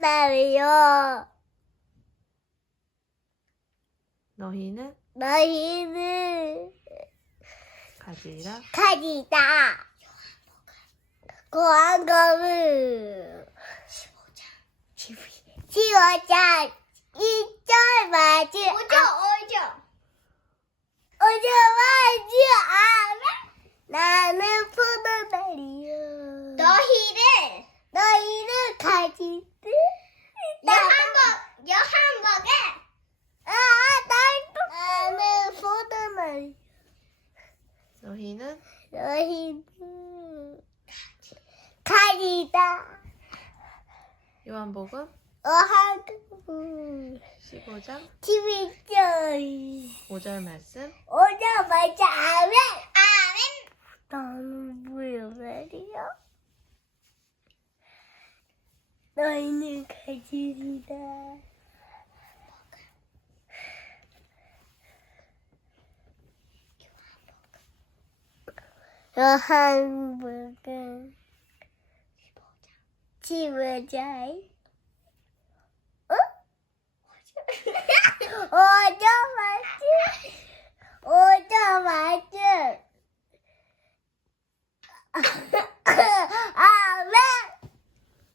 말이요. 너희는 너희는 가지라. 가지다. 고항검을 15장 1절 맞지? 5절 5절 5절 맞지? 아, 나는 포도다리요. 너희는 너희는 가지듯 여한복 여한복에 아, 날 나는 포도다리. 너희는? 너희는 가지다. 요한복음 어하고 15장 11절. 5절 말씀. 오자마자 아멘. 아멘. 나는 뭐야 말이야? 너희는 가지리다 요한복음 15장. 어? 어저 맞지? 어저 맞지?